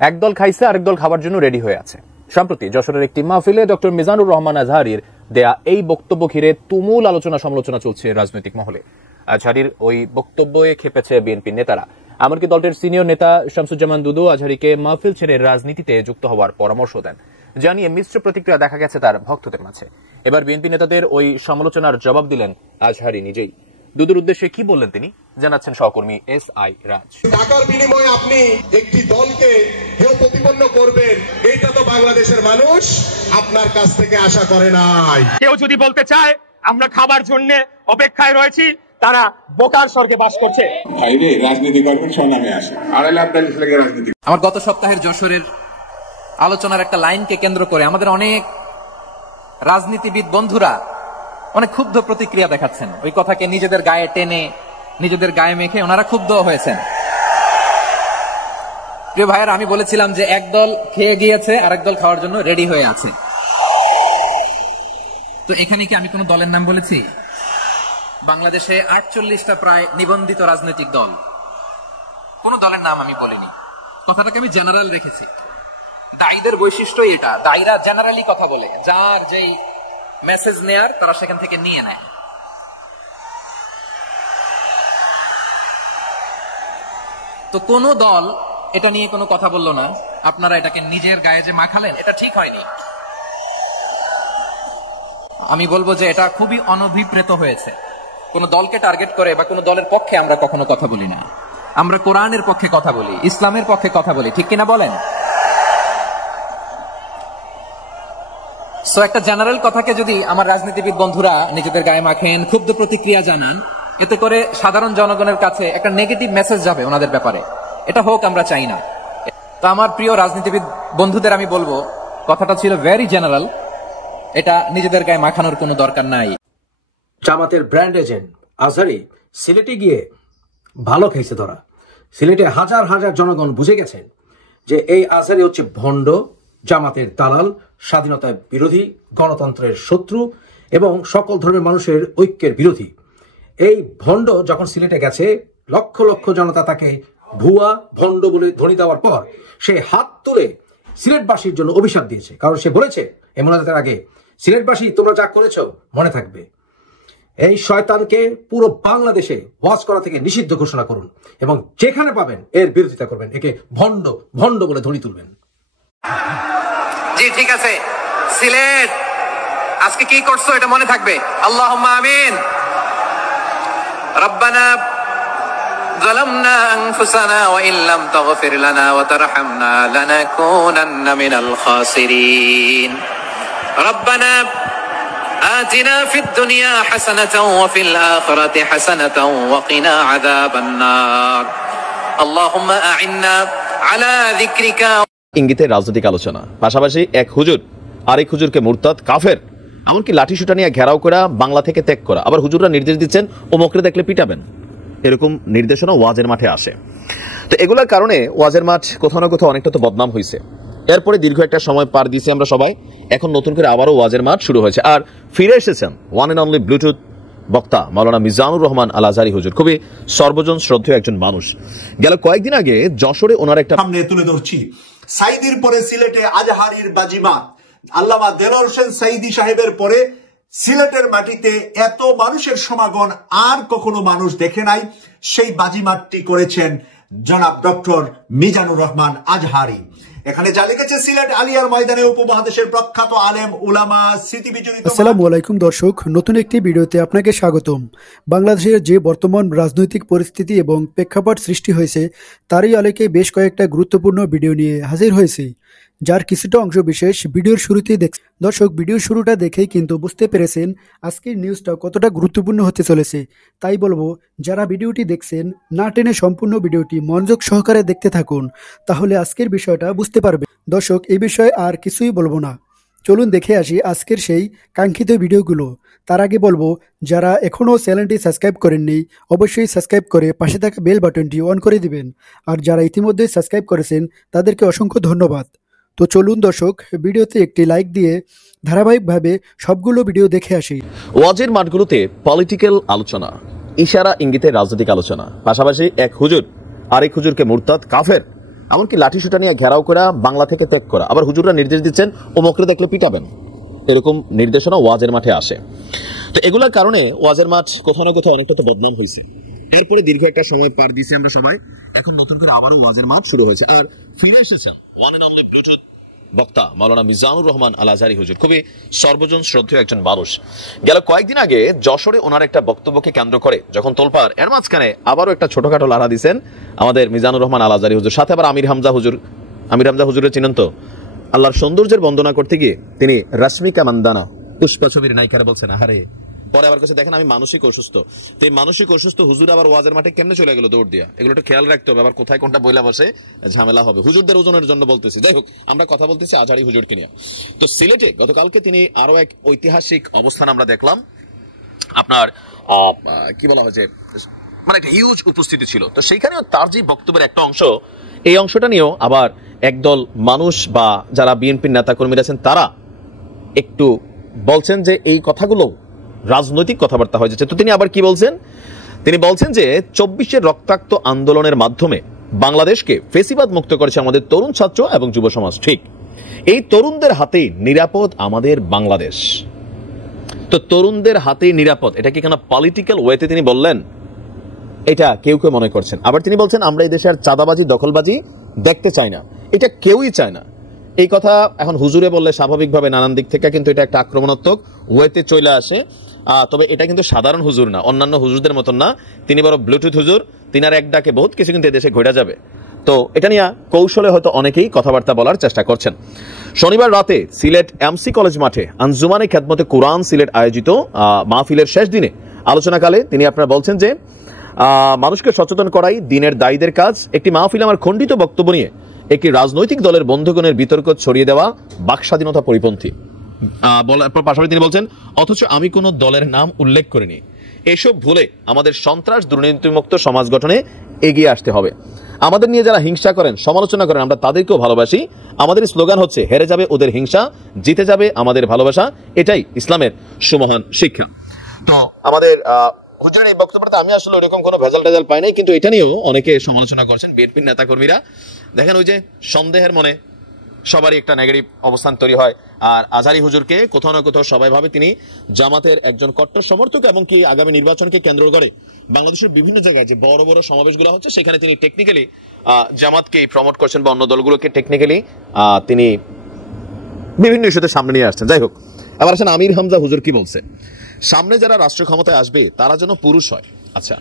একদল খাইছে, আরেক দল খাবার জন্য রেডি হয়ে আছে। সম্প্রতি যশোরের একটি মাহফিলে ডক্টর মিজানুর রহমান আজহারীর দেয়া এই বক্তব্য ঘিরে তুমুল আলোচনা সমালোচনা চলছে রাজনৈতিক মহলে। আজহারীর ওই বক্তব্যে খেপেছে বিএনপির নেতারা। এমনকি দলটির সিনিয়র নেতা শামসুজ্জামান দুদু আজহারীকে মাহফিল ছেড়ে রাজনীতিতে যুক্ত হওয়ার পরামর্শ দেন, জানিয়ে মিশ্র প্রতিক্রিয়া দেখা গেছে তার ভক্তদের মাঝে। এবার বিএনপি নেতাদের ওই সমালোচনার জবাব দিলেন আজহারী নিজেই। দুদুর উদ্দেশ্যে কি বললেন তিনি জানাচ্ছেন সহকর্মী SI রাজ। টাকার বিনিময়ে আপনি একটি দলকে হেয় প্রতিপন্ন করবেন, এইটা তো বাংলাদেশের মানুষ আপনার কাছ থেকে আশা করে নাই। কেউ যদি বলতে চায় আমরা খাবার জন্য অপেক্ষায় রয়েছি, তারা বোকার স্বর্গে বাস করছে। ভাইরে রাজনীতি করবেন স্বনামে আসে, আড়াই লাখ লাগে রাজনীতি। আমার গত সপ্তাহের যশোরের আলোচনার একটা লাইনকে কেন্দ্র করে আমাদের অনেক রাজনীতিবিদ বন্ধুরা অনেক ক্ষুব্ধ প্রতিক্রিয়া দেখাচ্ছেন। ওই কথাকে নিজেদের গায়ে টেনে, নিজেদের গায়ে মেখে ওনারা ক্ষুব্ধ হয়েছেন। প্রিয় ভাইয়ের, আমি বলেছিলাম যে একদল খেয়ে গিয়েছে, আরেক দল খাওয়ার জন্য রেডি হয়ে আছে। তো এখানে কি আমি কোন দলের নাম বলেছি? বাংলাদেশে 48টা প্রায় নিবন্ধিত রাজনৈতিক দল, কোন দলের নাম আমি বলিনি। কথাটাকে আমি জেনারেল রেখেছি। দায়ীদের বৈশিষ্ট্য এটা, দায়ীরা জেনারেলি কথা বলে, যার যেই মেসেজ নেয়ার তারা সেখান থেকে নিয়ে নেয়। তো কোন দল এটা নিয়ে কোনো কথা বললো না, আপনারা এটাকে নিজের গায়ে যে মাখালেন, এটা ঠিক হয়নি। আমি বলবো যে এটা খুবই অনভিপ্রেত হয়েছে। কোন দলকে টার্গেট করে বা কোন দলের পক্ষে আমরা কখনো কথা বলি না। আমরা কোরআনের পক্ষে কথা বলি, ইসলামের পক্ষে কথা বলি, ঠিক কিনা বলেন? সো একটা জেনারেল কথাকে যদি আমার রাজনীতিবিদ বন্ধুরা নিজেদের গায়ে মাখেন, ক্ষুব্ধ প্রতিক্রিয়া জানান, এতে করে সাধারণ জনগণের কাছে একটা নেগেটিভ মেসেজ যাবে ওনাদের ব্যাপারে। এটা হোক আমরা চাই না। তো আমার প্রিয় রাজনীতিবিদ বন্ধুদের আমি বলবো, কথাটা ছিল ভেরি জেনারেল, এটা নিজেদের গায়ে মাখানোর কোনো দরকার নাই। জামাতের ব্র্যান্ড এজেন্ট আজহারী সিলেটে গিয়ে ভালো খাইছে ধরা। সিলেটে হাজার হাজার জনগণ বুঝে গেছেন যে এই আজহারী হচ্ছে ভণ্ড, জামাতের দালাল, স্বাধীনতার বিরোধী, গণতন্ত্রের শত্রু এবং সকল ধর্মের মানুষের ঐক্যের বিরোধী। এই ভণ্ড যখন সিলেটে গেছে, লক্ষ লক্ষ জনতা তাকে ভুয়া ভণ্ড বলে ধ্বনি দেওয়ার পর সে হাত তুলে সিলেটবাসীর জন্য অভিশাপ দিয়েছে। কারণ সে বলেছে এই মোনাজাতের আগে, সিলেটবাসী তোমরা যা করেছো মনে থাকবে। এই শয়তানকে পুরো বাংলাদেশে ওয়াজ করা থেকে নিষিদ্ধ ঘোষণা করুন এবং যেখানে পাবেন এর বিরোধিতা করবেন, একে ভণ্ড ভণ্ড বলে ধ্বনি তুলবেন। জি ঠিক আছে, সিলেট আজকে কি করছো এটা মনে থাকবে। আল্লাহুম্মা আমিন। রব্বানা যালামনা আনফুসানা ওয়া ইল্লাম তাগফির লানা ওয়া তারহামনা লানাকুনান্না মিনাল খাসিরিন। রব্বানা آتنا في الدنيا حسنة وفي الآخرة حسنة وقنا عذاب النار اللهم أعنا على ذكرك। ইঙ্গিতে রাজনৈতিক আলোচনা, পাশাপাশি এক হুজুর আরেক হুজুরকে মুরতাদ, কাফের, এমনকি লাঠি সুটা নিয়ে ঘেরাও করা, বাংলা থেকে ত্যাগ করা। আবার হুজুররা নির্দেশ দিচ্ছেন ও মকরে দেখলে পিটাবেন, এরকম নির্দেশনা ওয়াজের মাঠে আসে। তো এগুলোর কারণে ওয়াজের মাঠ কোথাও না কোথাও অনেকটা তো বদনাম হয়েছে। এরপরে দীর্ঘ একটা সময় পার দিয়েছি আমরা সবাই, এখন নতুন করে আবারও ওয়াজের মাঠ শুরু হয়েছে। আর ফিরে এসেছেন ওয়ান এন্ড অনলি ব্লুটুথ বক্তা মাওলানা মিজানুর রহমান আল আজহারী হুজুর, খুবই সর্বজন শ্রদ্ধেয় একজন মানুষ। গেল কয়েকদিন আগে যশোরে ওনার একটা সামনে তুলে ধরছি। সাইদির পরে সিলেটে আজহারীর বাজিমাত। আল্লামা দেলোয়ার হোসেন সাইদি সাহেবের পরে সিলেটের মাটিতে এত মানুষের সমাগম আর কখনো মানুষ দেখে নাই। সেই বাজিমাতটি করেছেন জনাব ডক্টর মিজানুর রহমান আজহারী। এখানে যা লিখেছে, সিলেট আলিয়ার ময়দানে উপমহাদেশের প্রখ্যাত আলেম উলামা স্মৃতি বিজড়িত। আসসালামু আলাইকুম দর্শক, নতুন একটি ভিডিওতে আপনাকে স্বাগতম। বাংলাদেশের যে বর্তমান রাজনৈতিক পরিস্থিতি এবং প্রেক্ষাপট সৃষ্টি হয়েছে তারই আলোকে বেশ কয়েকটা গুরুত্বপূর্ণ ভিডিও নিয়ে হাজির হয়েছি, যার কিছুটা অংশ বিশেষ ভিডিওর শুরুতেই দেখছেন। দর্শক, ভিডিওর শুরুটা দেখেই কিন্তু বুঝতে পেরেছেন আজকের নিউজটা কতটা গুরুত্বপূর্ণ হতে চলেছে। তাই বলবো, যারা ভিডিওটি দেখছেন না টেনে সম্পূর্ণ ভিডিওটি মনোযোগ সহকারে দেখতে থাকুন, তাহলে আজকের বিষয়টা বুঝতে পারবেন। দর্শক, এই বিষয়ে আর কিছুই বলবো না, চলুন দেখে আসি আজকের সেই কাঙ্ক্ষিত ভিডিওগুলো। তার আগে বলবো, যারা এখনও চ্যানেলটি সাবস্ক্রাইব করেননি অবশ্যই সাবস্ক্রাইব করে পাশে থাকা বেল বাটনটি অন করে দিবেন। আর যারা ইতিমধ্যে সাবস্ক্রাইব করেছেন তাদেরকে অসংখ্য ধন্যবাদ। তো চলুন দর্শক, ভিডিওতে একটি লাইক দিয়ে ধারাবাহিকভাবে সবগুলো ভিডিও দেখে আসি। ওয়াজের মাঠগুলোতে পলিটিক্যাল আলোচনা, ইশারা ইঙ্গিতে রাজনৈতিক আলোচনা, পাশাপাশি এক হুজুর আরেক হুজুরকে মুরতাদ, কাফের, এমনকি লাঠি সুটা নিয়ে ঘেরাও করা, বাংলা থেকে ত্যাগ করা। আবার হুজুররা নির্দেশ দিচ্ছেন ওমকরে দেখলে পিটাবেন, এরকম নির্দেশনা ওয়াজের মাঠে আসে। তো এগুলোর কারণে ওয়াজের মাঠ কোথাও না কোথাও অনেকটা বদনাম হয়েছে। এরপরে দীর্ঘ একটা সময় পার দিয়েছি আমরা সবাই, এখন নতুন করে আবারও ওয়াজের মাঠ শুরু হয়েছে। আর ফিরে এসেছেন ওয়ান এন্ড অনলি ব্লুটুথ বক্তা মাওলানা মিজানুর রহমান আল আজহারী হুজুর, খুবই সর্বজন শ্রদ্ধেয় একজন মানুষ। গেল কয়েকদিন আগে যশোরে ওনার একটা বক্তব্যকে কেন্দ্র করে যখন তোলপাড়, এর মাঝখানে আবারও একটা ছোটখাটো লাড়া দিচ্ছেন আমাদের মিজানুর রহমান আল আজহারী হুজুর, সাথে আবার আমির হামজা হুজুরের চিনেন তো? আল্লাহর সৌন্দর্যের বন্দনা করতে গিয়ে তিনি রাশ্মিকা মান্দানা পুষ্পা ছবির নায়িকারে বলছেন আহারে। পরে আবার কাছে দেখেন আমি মানসিক অসুস্থ, তো এই মানসিক অসুস্থ হুজুর আবার ওয়াজের মাঠে কেমনে চলে গেল দৌড় দিয়া? এগুলো একটু খেয়াল রাখতে হবে, আবার কোথায় কোনটা বইলা বসে ঝামেলা হবে। হুজুরদের ওজনের জন্য বলতেছি। যাই হোক, আমরা কথা বলতেছি আজহারী হুজুরকে নিয়ে। তো সিলেটে গতকালকে তিনি আরো এক ঐতিহাসিক অবস্থান আমরা দেখলাম। আপনার কি বলা হয় যে মানে একটা হিউজ উপস্থিতি ছিল। তো সেইখানেও তার যে বক্তব্যের একটা অংশ, এই অংশটা নিয়েও আবার একদল মানুষ বা যারা বিএনপির নেতাকর্মীরা আছেন তারা একটু বলছেন যে এই কথাগুলো রাজনৈতিক কথাবার্তা হয়ে যাচ্ছে। তো তিনি আবার কি বলছেন? তিনি বলছেন যে 24-এর রক্তাক্ত আন্দোলনের মাধ্যমে বাংলাদেশকে ফেসিবাদ মুক্ত করেছে আমাদের তরুণ ছাত্র এবং যুব সমাজ। ঠিক এই তরুণদের হাতেই নিরাপদ আমাদের বাংলাদেশ। তো তরুণদের হাতেই নিরাপদ, এটা কি কেন পলিটিক্যাল ওয়েতে তিনি বললেন? এটা কেউ কেউ মনে করছেন। আবার তিনি বলছেন আমরা এই দেশের চাঁদাবাজি দখলবাজি দেখতে চাই না, এটা কেউই চায় না। এই কথা এখন হুজুরে বললে স্বাভাবিকভাবে নানান দিক থেকে কিন্তু এটা একটা আক্রমণাত্মক ওয়েতে চলে আসে। তবে এটা কিন্তু সাধারণ হুজুর না, অন্যান্য হুজুরদের মতন না, তিনি বড় ব্লুটুথ হুজুর, তিনার এক ডাকে বহুত কিছু কিন্তু এদেশে ঘটে যাবে। তো এটা নিয়ে কৌশলে হয়তো অনেকেই কথাবার্তা বলার চেষ্টা করছেন। শনিবার রাতে সিলেট এমসি কলেজ মাঠে আঞ্জুমানে খেদমতে কোরআন সিলেট আয়োজিত মাহফিলের শেষ দিনে আলোচনাকালে তিনি আপনারা বলছেন যে মানুষকে সচেতন করাই দিনের দায়ীদের কাজ। একটি মাহফিলে আমার খণ্ডিত বক্তব্য নিয়ে একটি রাজনৈতিক দলের বন্ধুগণের বিতর্ক ছড়িয়ে দেওয়া বাক স্বাধীনতা পরিপন্থী। পাশাপাশি তিনি বলছেন অথচ আমি কোনো দলের নাম উল্লেখ করিনি। এসব ভুলে আমাদের সন্ত্রাস দুর্নীতিমুক্ত সমাজ গঠনে এগিয়ে আসতে হবে। আমাদের নিয়ে যারা হিংসা করেন, সমালোচনা করেন, আমরা তাদেরকেও ভালোবাসি। আমাদের স্লোগান হচ্ছে হেরে যাবে ওদের হিংসা, জিতে যাবে আমাদের ভালোবাসা। এটাই ইসলামের সুমহান শিক্ষা। তো আমাদের হুজুরের এই বক্তব্যটা আমি আসলে এরকম কোনো ভেজাল টেজাল পাই নাই, কিন্তু এটা নিয়েও অনেকে সমালোচনা করছেন বিএনপির নেতাকর্মীরা। দেখেন ওই যে সন্দেহের মনে সবারই একটা নেগেটিভ অবস্থান তৈরি হয়। আর আজহারী হুজুরকে কোথাও না কোথাও সবাই ভাবে তিনি জামাতের একজন কট্টর সমর্থক, এবং কি আগামী নির্বাচনকে কেন্দ্র করে বাংলাদেশের বিভিন্ন জায়গায় যে বড় বড় সমাবেশগুলো হচ্ছে সেখানে তিনি টেকনিক্যালি জামাতকে প্রমোট করছেন বা অন্য দলগুলোকে টেকনিক্যালি তিনি বিভিন্ন ইস্যুতে সামনে নিয়ে আসছেন। যাই হোক, আবার আসেন আমির হামজা হুজুর কি বলছে, সামনে যারা রাষ্ট্র ক্ষমতায় আসবে তারা যেন পুরুষ হয়। আচ্ছা,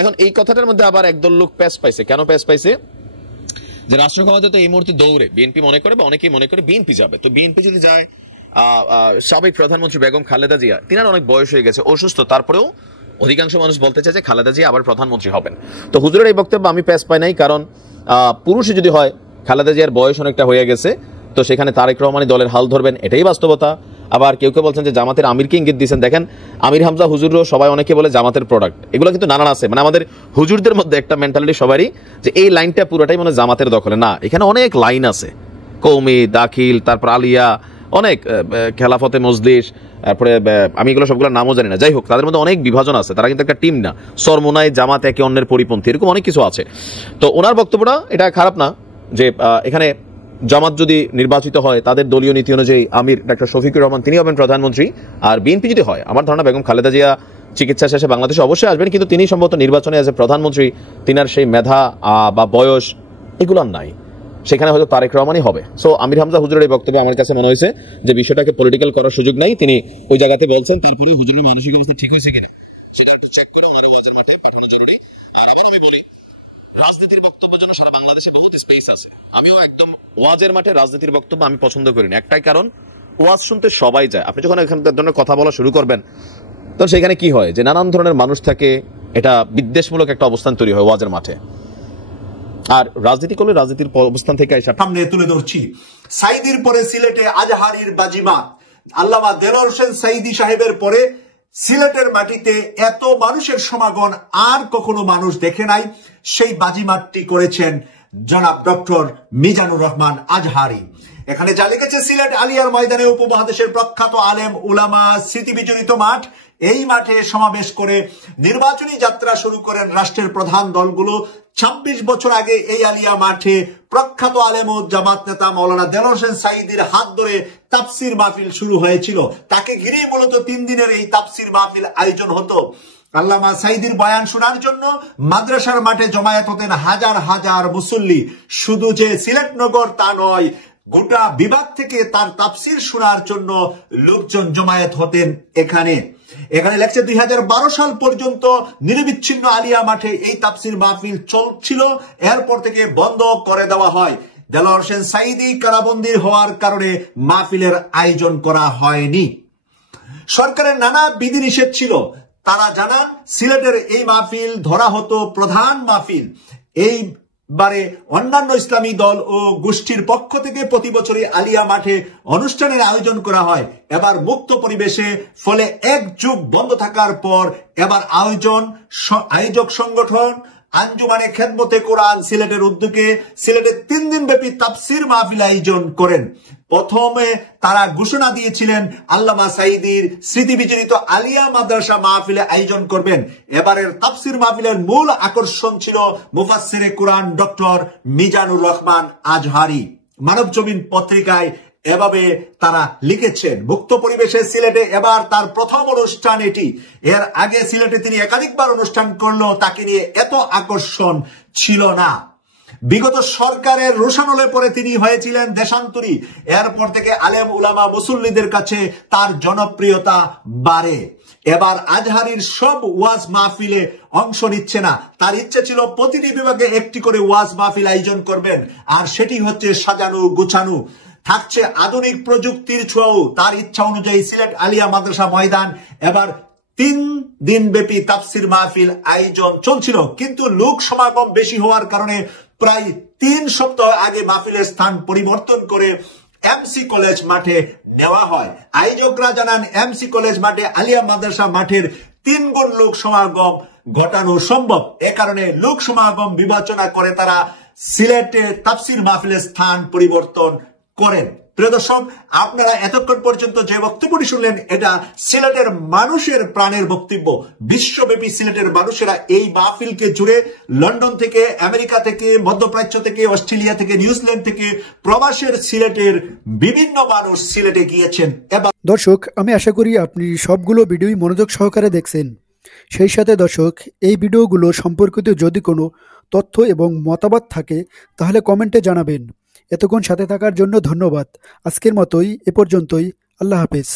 এখন এই কথাটার মধ্যে আবার একদল লোক প্যাচ পাইছে। কেন প্যাচ পাইছে? যে রাষ্ট্র ক্ষমতা তো এই মুহূর্তে দৌড়ে বিএনপি মনে করে, বা অনেকেই মনে করে বিএনপি যাবে। তো বিএনপি যদি যায়, সাবেক প্রধানমন্ত্রী বেগম খালেদা জিয়া, তিনার অনেক বয়স হয়ে গেছে, অসুস্থ, তারপরেও অধিকাংশ মানুষ বলতে চায় যে খালেদা জিয়া আবার প্রধানমন্ত্রী হবেন। তো হুজুরের এই বক্তব্য আমি প্যাচ পাই নাই, কারণ পুরুষই যদি হয়, খালেদা জিয়ার বয়স অনেকটা হয়ে গেছে, তো সেখানে তারেক রহমানই দলের হাল ধরবেন, এটাই বাস্তবতা। আবার কেউ কেউ বলছেন যে জামাতের আমিরকে ইঙ্গিত দিয়েছেন। দেখেন আমির হামজা হুজুরও সবাই অনেকে বলে জামাতের প্রোডাক্ট, এগুলো কিন্তু নানান আছে। মানে আমাদের হুজুরদের মধ্যে একটা মেন্টালিটি সবারই যে এই লাইনটা পুরোটাই মানে জামাতের দখলে না, এখানে অনেক লাইন আছে, কৌমি, দাখিল, তারপর আলিয়া, অনেক খেলাফতে মজলিস, তারপরে আমি এগুলো সবগুলো নামও জানি না। যাই হোক, তাদের মধ্যে অনেক বিভাজন আছে, তারা কিন্তু একটা টিম না। সরমোনাই জামাত একে অন্যের পরিপন্থী, এরকম অনেক কিছু আছে। তো ওনার বক্তব্যটা এটা খারাপ না, যে এখানে জামাত যদি নির্বাচিত হয় তাদের দলীয় নীতি অনুযায়ী আমির ডাক্তার শফিকুর রহমান তিনি হবেন প্রধানমন্ত্রী, আর বিএনপি যদি হয়, আমার ধারণা বেগম খালেদা জিয়া চিকিৎসা শেষে বাংলাদেশে অবশ্যই আসবেন, কিন্তু তিনি সম্ভবত নির্বাচনে এজ এ প্রধানমন্ত্রী তিনার সেই মেধা বা বয়স এগুলো নাই, সেখানে হয়তো তারেক রহমানই হবে। সো আমির হামজা হুজুরের এই বক্তব্যে আমার কাছে মনে হয়েছে যে বিষয়টাকে পলিটিক্যাল করার সুযোগ নাই, তিনি ওই জায়গাতে বলছেন। তারপরে হুজুরের মানসিক অবস্থা ঠিক হয়েছে কিনা সেটা একটু চেক করে ওনার ওয়াজের মাঠে পাঠানো জরুরি। আর আবার আমি বলি, রাজনীতির বক্তব্যের জন্য সারা বাংলাদেশে বহুত স্পেস আছে। আমিও একদম ওয়াজের মাঠে রাজনীতির বক্তব্য আমি পছন্দ করি না, একটাই কারণ ওয়াজ শুনতে সবাই যায়। আপনি যখন এখানে ধরনের কথা বলা শুরু করবেন, তো সেখানে কি হয় যে নানান ধরনের মানুষ থাকে, এটা বিদ্বেষমূলক একটা অবস্থান তৈরি হয় ওয়াজের মাঠে। আর রাজনীতি করলে রাজনীতির অবস্থান থেকে সামনে তুলে ধরছি, সাইদির পরে সিলেটে আজহারীর বাজিমাত। আল্লামা দেলোয়ার হোসেন সাইদি সাহেবের পরে সিলেটের মাটিতে এত মানুষের সমাগম আর কখনো মানুষ দেখে নাই। সেই বাজিমাতটি করেছেন জনাব ডক্টর মিজানুর রহমান আজহারি। এখানে যা লিখেছে, সিলেট আলিয়ার ময়দানে উপমহাদেশের প্রখ্যাত আলেম উলামা স্মৃতি বিজড়িত মাঠ। এই মাঠে সমাবেশ করে নির্বাচনী যাত্রা শুরু করেন রাষ্ট্রের প্রধান দলগুলো। 26 বছর আগে এই আলিয়া মাঠে প্রখ্যাত আলেম ও জামাত নেতা মাওলানা দেলোয়ার হোসেন সাঈদীর হাত ধরে তাফসির মাহফিল শুরু হয়েছিল। তাকে ঘিরেই মূলত 3 দিনের এই তাফসির মাহফিল আয়োজন হতো। আল্লামা সাঈদীর বয়ান শোনার জন্য মাদ্রাসার মাঠে জমায়েত হতেন হাজার হাজার মুসল্লি। শুধু যে সিলেট নগর তা নয়, গোটা বিভাগ থেকে তার তাফসির শোনার জন্য লোকজন জমায়েত হতেন এখানে। লেখছে 2012 সাল পর্যন্ত নিরবিচ্ছিন্ন আলিয়া মাঠে এই তাফসির মাহফিল চলছিল। এরপর থেকে বন্ধ করে দেওয়া হয়। দেলোয়ার হোসেন সাঈদী কারাবন্দী হওয়ার কারণে মাহফিলের আয়োজন করা হয়নি। সরকারের নানা বিধিনিষেধ ছিল। তারা জানান, সিলেটের এই মাহফিল ধরা হতো প্রধান মাহফিল। এইবারে অন্যান্য ইসলামী দল ও গোষ্ঠীর পক্ষ থেকে প্রতি বছরই আলিয়া মাঠে অনুষ্ঠানের আয়োজন করা হয়। এবার মুক্ত পরিবেশে, ফলে এক যুগ বন্ধ থাকার পর এবার আয়োজক সংগঠন আঞ্জুমানে খেদমতে কোরআন সিলেটের উদ্যোগে সিলেটে 3 দিন ব্যাপী তাফসির মাহফিল আয়োজন করেন। প্রথমে তারা ঘোষণা দিয়েছিলেন আল্লামা সাঈদীর স্মৃতি বিজড়িত আলিয়া মাদ্রাসা মাহফিলে আয়োজন করবেন। এবারের তাফসির মাহফিলের মূল আকর্ষণ ছিল মুফাসসিরে কোরআন ডক্টর মিজানুর রহমান আজহারি। মানব জমিন পত্রিকায় এভাবে তারা লিখেছেন, মুক্ত পরিবেশে সিলেটে এবার তার প্রথম অনুষ্ঠান এটি। এর আগে সিলেটে তিনি একাধিকবার অনুষ্ঠান করলেও তাকে নিয়ে এত আকর্ষণ ছিল না। বিগত সরকারের রোশানলে পরে তিনি হয়েছিলেন দেশান্তরী। এরপর থেকে আলেম উলামা মুসল্লিদের কাছে তার জনপ্রিয়তা বাড়ে। এবার আজহারির সব ওয়াজ মাহফিলে অংশ নিচ্ছে না। তার ইচ্ছে ছিল প্রতিটি বিভাগে একটি করে ওয়াজ মাহফিল আয়োজন করবেন, আর সেটি হচ্ছে সাজানো গোছানো, থাকছে আধুনিক প্রযুক্তির ছোঁয়াও। তার ইচ্ছা অনুযায়ী সিলেট আলিয়া মাদ্রাসা ময়দান এবার 3 দিন ব্যাপী তাফসির মাহফিল আয়োজন চলছিল, কিন্তু লোক সমাগম বেশি হওয়ার কারণে প্রায় 3 সপ্তাহ আগে মাহফিলের স্থান পরিবর্তন করে এমসি কলেজ মাঠে নেওয়া হয়। আয়োজকরা জানান, এমসি কলেজ মাঠে আলিয়া মাদ্রাসা মাঠের 3 গুণ লোক সমাগম ঘটানো সম্ভব। এ কারণে লোক সমাগম বিবেচনা করে তারা সিলেটে তাফসির মাহফিলের স্থান পরিবর্তন করেন। প্রিয় দর্শক, আপনারা এতক্ষণ পর্যন্ত যে বক্তব্যটি শুনলেন, এটা সিলেটের মানুষের প্রাণের বক্তব্য। বিশ্বব্যাপী সিলেটের মানুষেরা এই মাহফিলকে জুড়ে লন্ডন থেকে, আমেরিকা থেকে, মধ্যপ্রাচ্য থেকে, অস্ট্রেলিয়া থেকে, নিউজিল্যান্ড থেকে, প্রবাসের সিলেটের বিভিন্ন মানুষ সিলেটে গিয়েছেন। দর্শক, আমি আশা করি আপনি সবগুলো ভিডিওই মনোযোগ সহকারে দেখছেন। সেই সাথে দর্শক, এই ভিডিওগুলো সম্পর্কিত যদি কোনো তথ্য এবং মতামত থাকে তাহলে কমেন্টে জানাবেন। এতক্ষণ সাথে থাকার জন্য ধন্যবাদ। আজকের মতোই এ পর্যন্তই। আল্লাহ হাফেজ।